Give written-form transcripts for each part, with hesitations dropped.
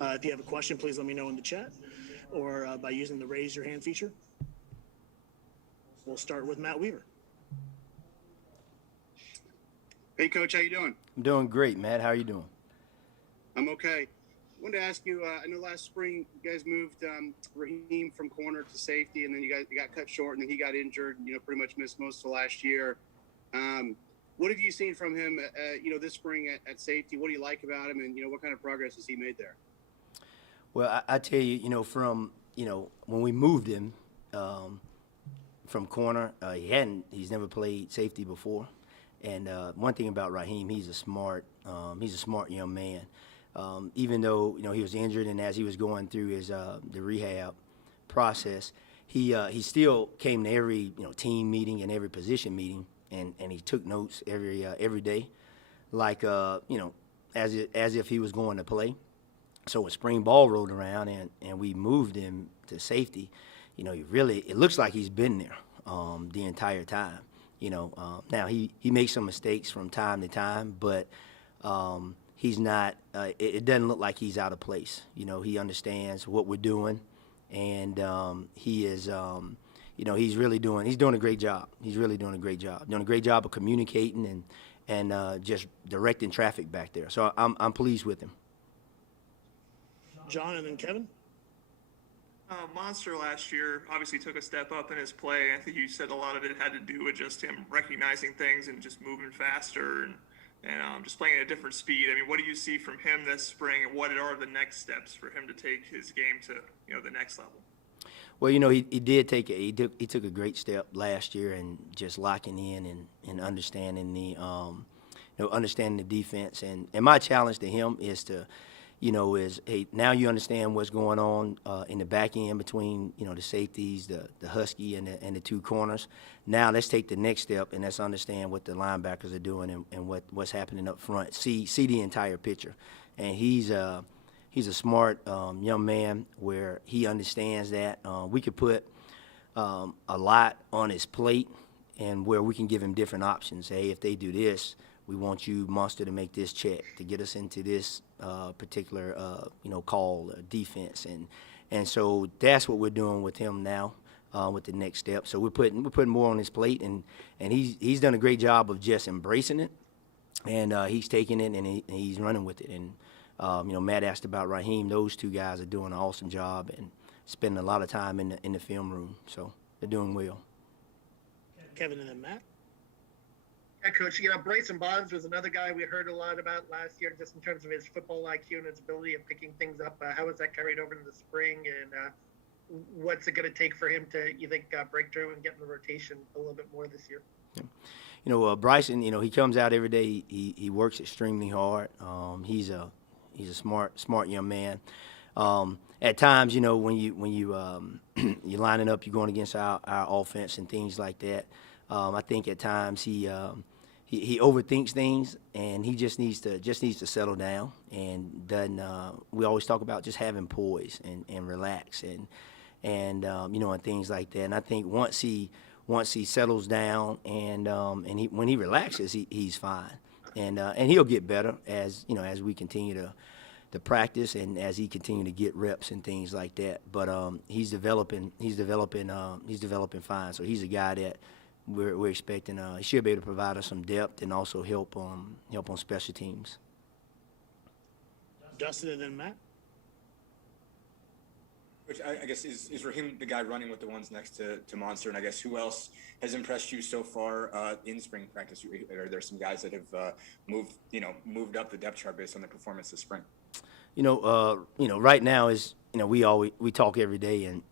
If you have a question, please let me know in the chat or by using the raise your hand feature. We'll start with Matt Weaver. Hey, Coach, how you doing? I'm doing great, Matt. How are you doing? I'm okay. I wanted to ask you, I know last spring you guys moved Raheem from corner to safety, and then you got cut short, and then he got injured, pretty much missed most of last year. What have you seen from him, this spring at safety? What do you like about him, and, what kind of progress has he made there? Well, I tell you, from, when we moved him from corner, he's never played safety before. And one thing about Raheem, he's a smart young man. Even though he was injured, and as he was going through his the rehab process, he still came to every team meeting and every position meeting, and he took notes every day, like as if he was going to play. So when spring ball rolled around and we moved him to safety, it looks like he's been there the entire time. Now he makes some mistakes from time to time, but he's not. It doesn't look like he's out of place. He understands what we're doing, and he is. He's doing a great job. He's really doing a great job. Doing a great job of communicating and just directing traffic back there. So I'm pleased with him. John and then Kevin. Monster last year obviously took a step up in his play. I think you said a lot of it had to do with just him recognizing things and just moving faster and just playing at a different speed. I mean, what do you see from him this spring, and what are the next steps for him to take his game to the next level? Well, he took a great step last year and just locking in and understanding the defense. And my challenge to him is to hey, now you understand what's going on in the back end between, the safeties, the Husky, and the two corners. Now let's take the next step, and let's understand what the linebackers are doing and what's happening up front. See the entire picture. And he's a smart young man where he understands that. We could put a lot on his plate, and where we can give him different options. Hey, if they do this, we want you, Monster, to make this check to get us into this particular, call defense, and so that's what we're doing with him now, with the next step. So we're putting more on his plate, and he's done a great job of just embracing it, and he's taking it and he's running with it. And Matt asked about Raheem. Those two guys are doing an awesome job and spending a lot of time in the film room. So they're doing well. Kevin and then Matt. Yeah, Coach, Bryson Bonds was another guy we heard a lot about last year, just in terms of his football IQ and his ability of picking things up. How was that carried over into the spring, and what's it going to take for him to, you think, break through and get in the rotation a little bit more this year? Bryson, he comes out every day. He works extremely hard. He's a smart young man. At times, when you you're lining up, you're going against our offense and things like that. I think at times he overthinks things, and he just needs to settle down. And then we always talk about just having poise and relax and things like that. And I think once he settles down and when he relaxes, he's fine, and he'll get better as we continue to practice and as he continue to get reps and things like that. But he's developing fine. So he's a guy that we're expecting. He should be able to provide us some depth and also help on special teams. Dustin and then Matt. Which I guess is Raheem the guy running with the ones next to Monster, and I guess who else has impressed you so far in spring practice? Are there some guys that have moved up the depth chart based on their performance this spring? Right now is we talk every day, and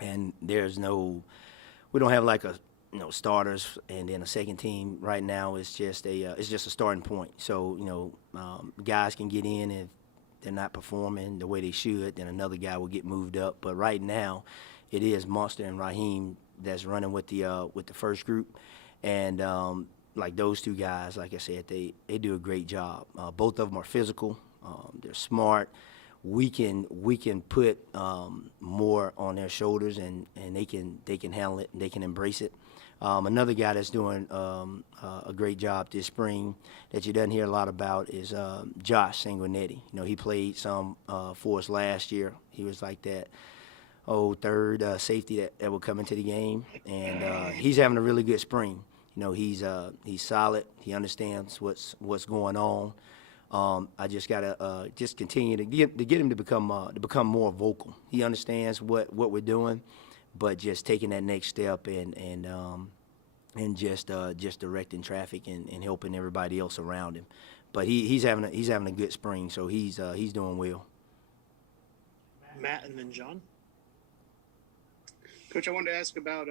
and we don't have like a starters and then a second team. Right now it's just a starting point. So guys can get in if they're not performing the way they should, then another guy will get moved up. But right now, it is Monster and Raheem that's running with the first group, and like those two guys, like I said, they do a great job. Both of them are physical. They're smart. We can put more on their shoulders, and they can handle it and they can embrace it. Another guy that's doing a great job this spring that you doesn't hear a lot about is Josh Sanguinetti. You know, he played some for us last year. He was like that third safety that would come into the game, and he's having a really good spring. You know, he's solid. He understands what's going on. I just gotta just continue to get him to become more vocal. He understands what we're doing, but just taking that next step and just directing traffic and helping everybody else around him. But he's having a good spring, so he's doing well. Matt and then John. Coach, I wanted to ask about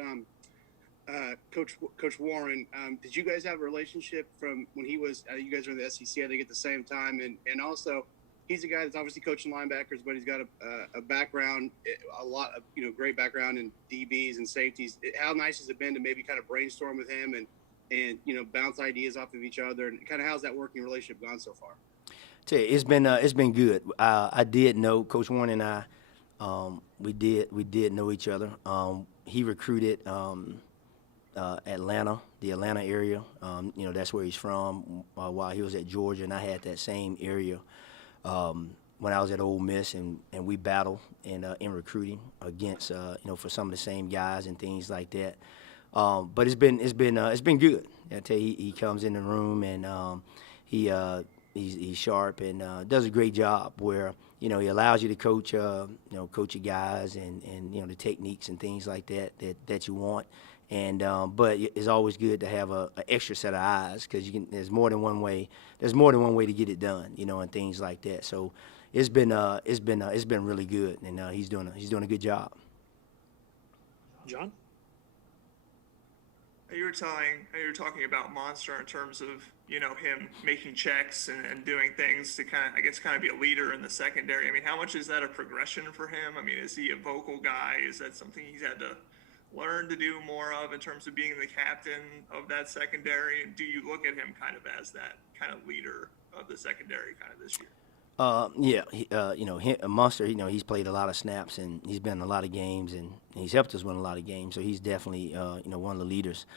Coach Warren. Did you guys have a relationship from when he was? You guys were in the SEC, I think, at the same time, and also he's a guy that's obviously coaching linebackers, but he's got a background, a lot of great background in DBs and safeties. How nice has it been to maybe kind of brainstorm with him and bounce ideas off of each other, and kind of how's that working relationship gone so far? Tell you, it's been good. I did know Coach Warren and I. We did know each other. He recruited Atlanta, the Atlanta area. That's where he's from. While he was at Georgia, and I had that same area when I was at Ole Miss, and we battled in recruiting against for some of the same guys and things like that. But it's been good. I tell you, he comes in the room and he's sharp and does a great job where. He allows you to coach your guys and the techniques and things like that you want. And but it's always good to have a extra set of eyes because there's more than one way. There's more than one way to get it done, and things like that. So it's been really good, and he's doing a good job. John. You were talking about Monster in terms of him making checks and doing things to kind of be a leader in the secondary. I mean, how much is that a progression for him? I mean, is he a vocal guy? Is that something he's had to learn to do more of in terms of being the captain of that secondary? And do you look at him kind of as that kind of leader of the secondary kind of this year? Monster, he's played a lot of snaps and he's been in a lot of games and he's helped us win a lot of games. So he's definitely, one of the leaders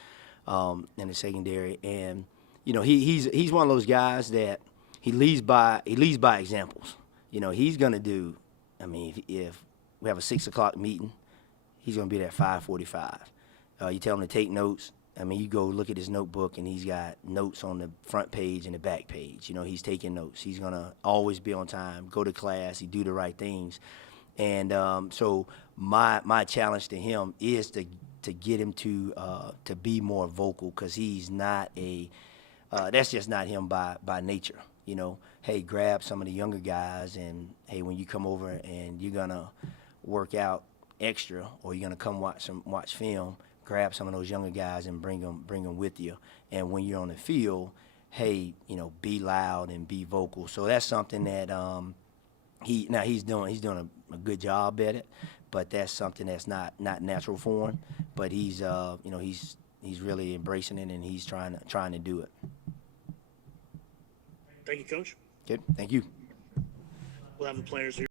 in the secondary. And, he's one of those guys that he leads by examples. He's going to do, if we have a 6 o'clock meeting, he's going to be there at 5:45. You tell him to take notes. You go look at his notebook, and he's got notes on the front page and the back page. He's taking notes. He's going to always be on time, go to class, he do the right things. And so my challenge to him is to get him to be more vocal because he's not that's just not him by nature. Hey, grab some of the younger guys, and, hey, when you come over and you're going to work out extra or you're going to come watch film, grab some of those younger guys and bring them with you. And when you're on the field, hey, be loud and be vocal. So that's something that he's doing a good job at it, but that's something that's not natural for him. But he's really embracing it and he's trying to do it. Thank you, Coach. Good. Thank you. We'll have the players here.